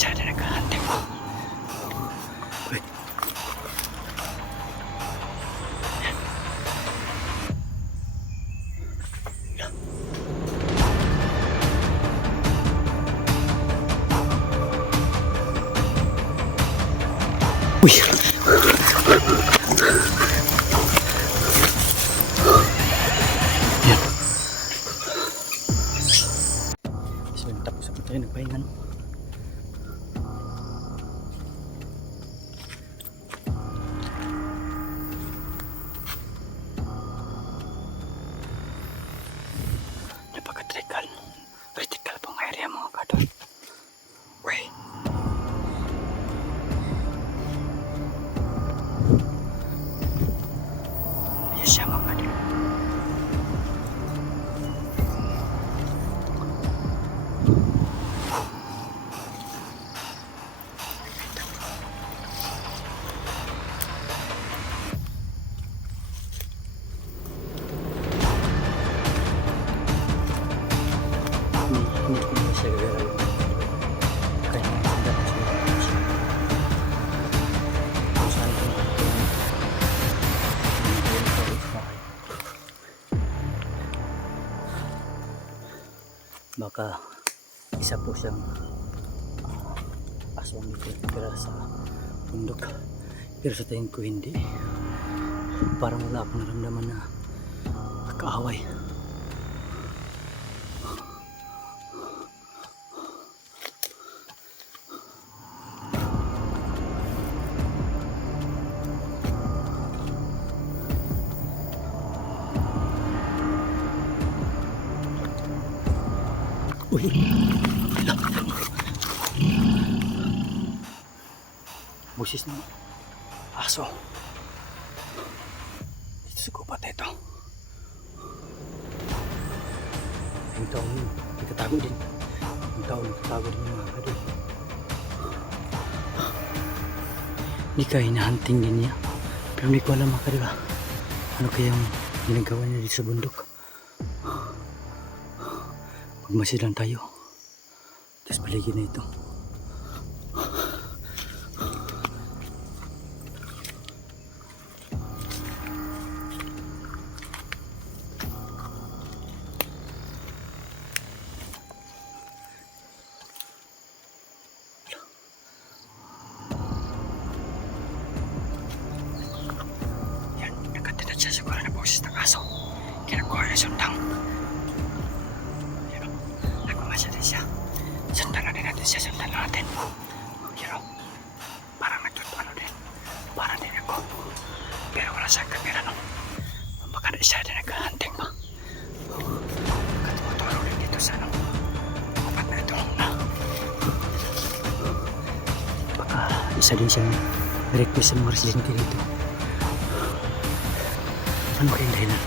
Baka na siya din Baka isa po siyang uh, aswang nagtitira sa bundok. Pero sa tingin ko hindi. Parang wala akong naramdaman na kaaway. Busis ng aso. Dito sa gubat ito. Yung taon yun, nagtatago din. Yung taon nagtatago din yung mga kadol. Hindi ka hinahunting din niya. Pero hindi ko alam mga ah. Ano kayang ginagawa niya dito sa bundok. Magmasid lang tayo. Tapos paligid na ito. Baka na naghahanting pa. Katutulog din dito sa ano. Kapat na ito. Baka isa din siyang request sa mga residente dito. Ano kayang dahilan?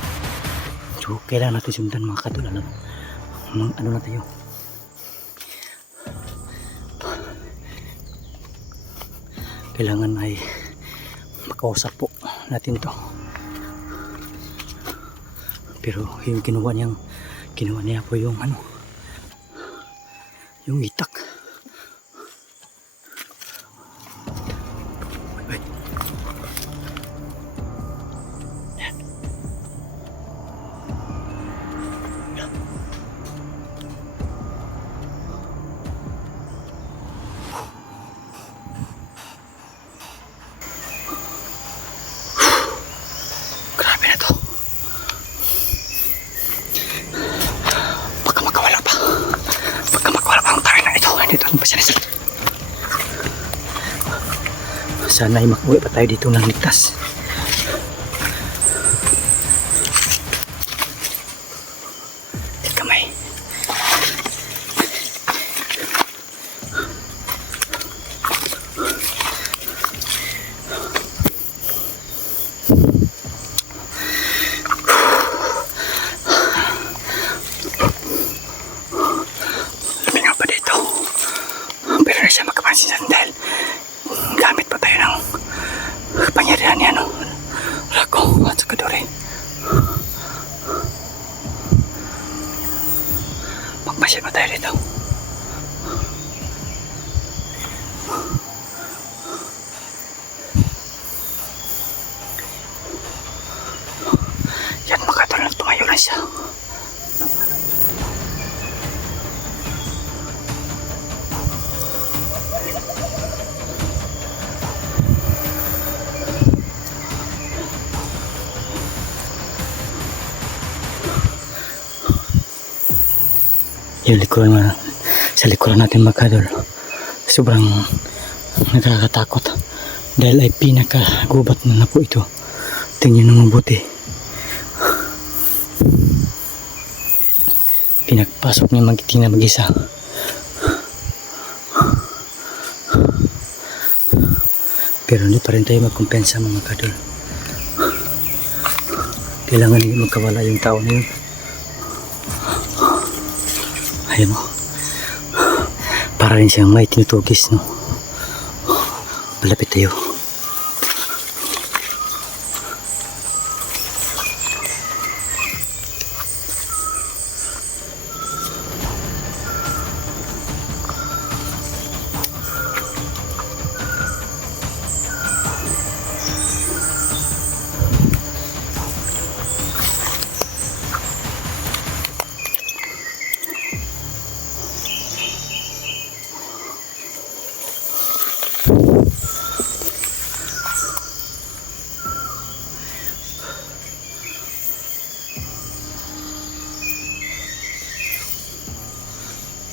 So, kailangan natin sundan mga katulad. Mga- ano na tayo? Kailangan ay makausap po natin to. Pero yung kinuha niyang kinuha niya po yung ano yung itak. Ito. Dito pa siya nasa. Sana ay makuwi pa tayo dito ng ligtas. siya. yung likuran na sa likuran natin makadol sobrang nakakatakot. Dahil ay pinakagubat na na po ito. Tingnan ng mabuti. Pinagpasok niya magtingin na mag-isa. Pero hindi pa rin tayo magkumpensa mga kadol. Kailangan hindi magkawala yung tao na yun. Ayun o. Para rin siyang may tinutugis, no? Malapit tayo.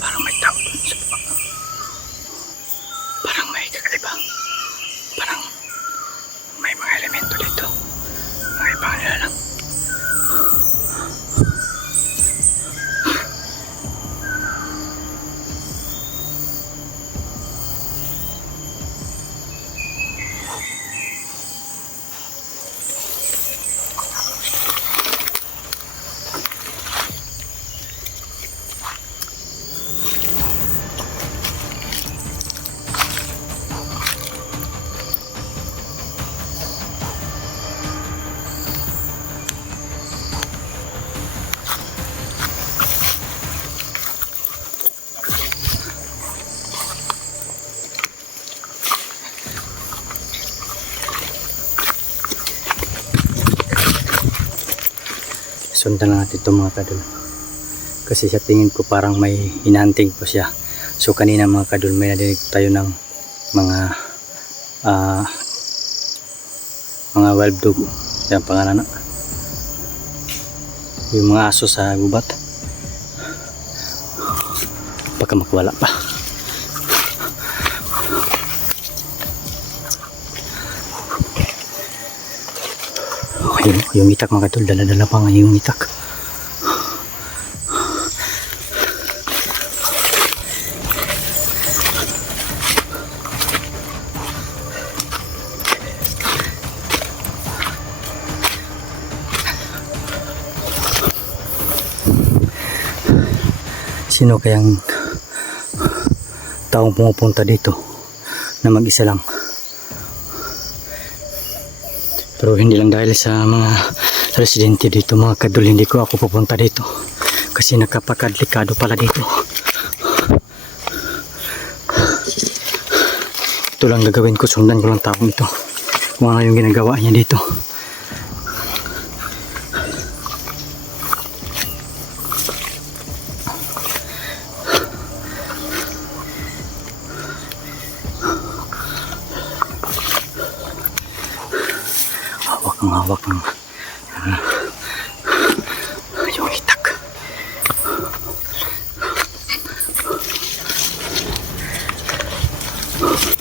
Parang may tao dun sa baba. Sundan natin ito mga kadol. Kasi sa tingin ko parang may hinanting po siya. So kanina mga kadol may nadinig tayo ng mga ah mga wild dog. Yan pangalan na. Yung mga aso sa gubat. Baka makwala pa. Yung, yung itak mga kadol, dala-dala pa nga yung itak. Sino kayang taong pumupunta dito na mag-isa lang? Pero hindi lang dahil sa mga residente dito mga kadul, hindi ko ako pupunta dito. Kasi nakapakadlikado pala dito. Ito lang gagawin ko, sundan ko lang taong ito. Kung ano yung ginagawa niya dito. Yan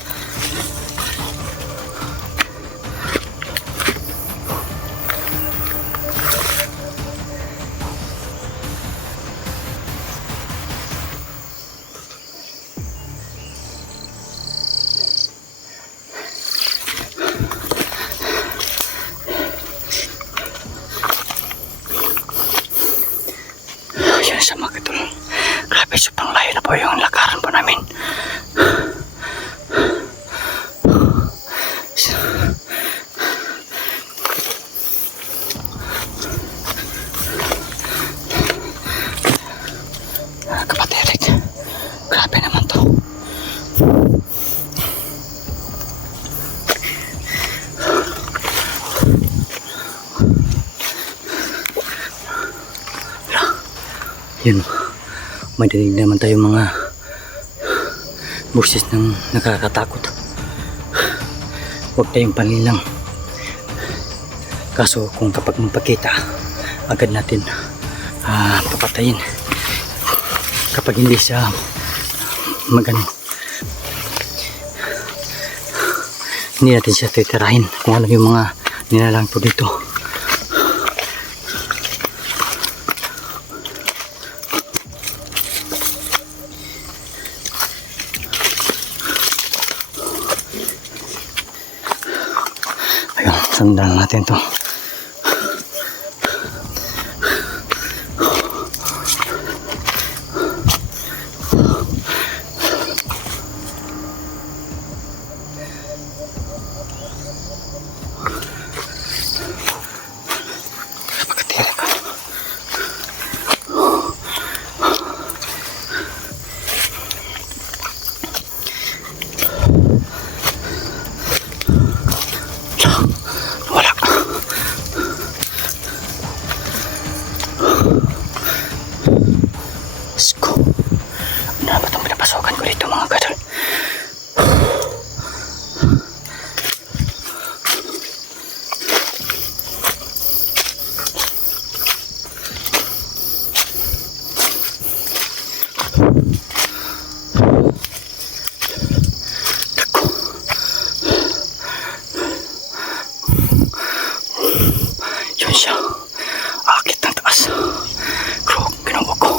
May dinig naman tayo mga boses ng nakakatakot. Huwag tayong panilang. Kaso kung kapag magpakita, agad natin ah, papatayin. kapag hindi siya magano hindi natin siya titirahin kung ano yung mga nilalang po dito ayun sundan natin to Pagkatira ka. Wala. Diyos ko. Ano na ba itong pinapasokan ko dito mga kadol? Dako. Yun siya. Akit ng taas. Bro, ginawa ko.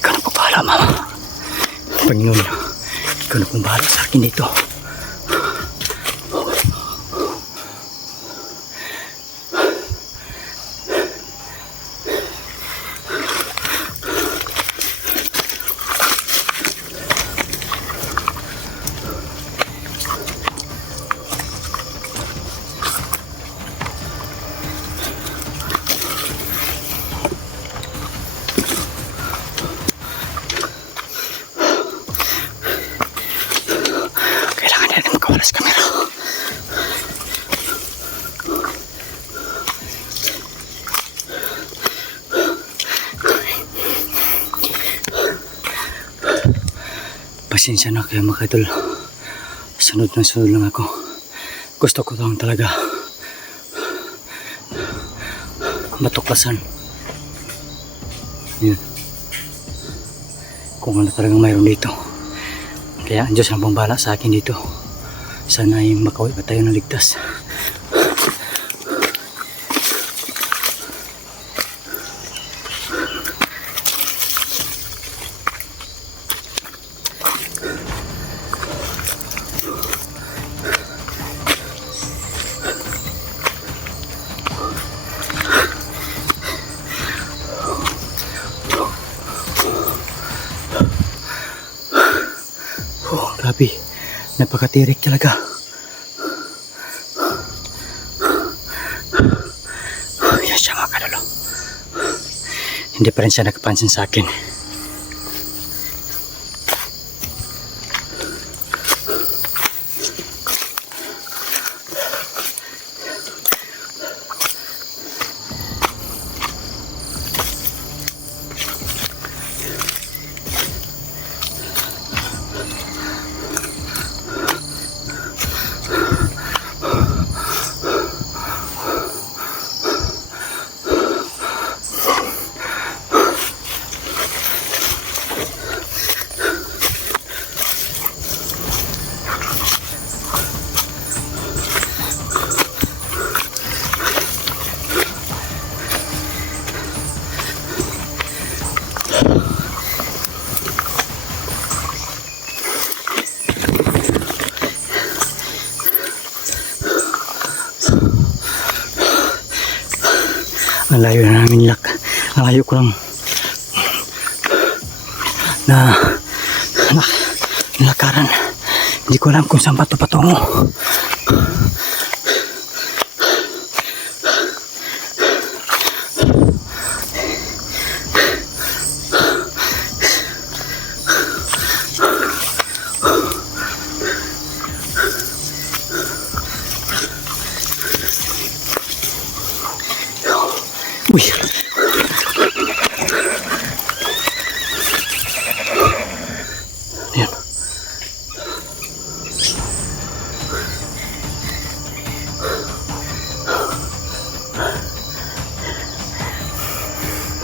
Ikaw na po bahala, mama. Panginoon, ikaw na pong bahala sa akin dito. Kailangan natin makawala sa kamera. Pasensya na kayo mga idol. Sunod na sunod lang ako. Gusto ko lang talaga matuklasan. Yun. Kung ano talagang mayroon dito. Kaya ang Diyos ang pambala sa akin dito. Sana ay makauwi tayo ng ligtas. Napakatirik talaga. Yan siya mga kalolo. Hindi pa rin siya nakapansin sa akin. Ang layo na namin lak. Ang ko lang na, na nilakaran. Hindi ko alam kung saan pa ito patungo.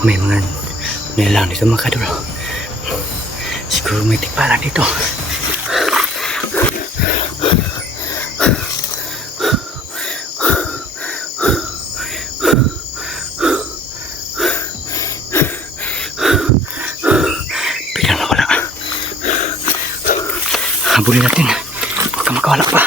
Mga nilang dito mga kadol. Siguro may tikbalan dito. Biglang nawala. Habulin natin. Huwag ka makawala pa.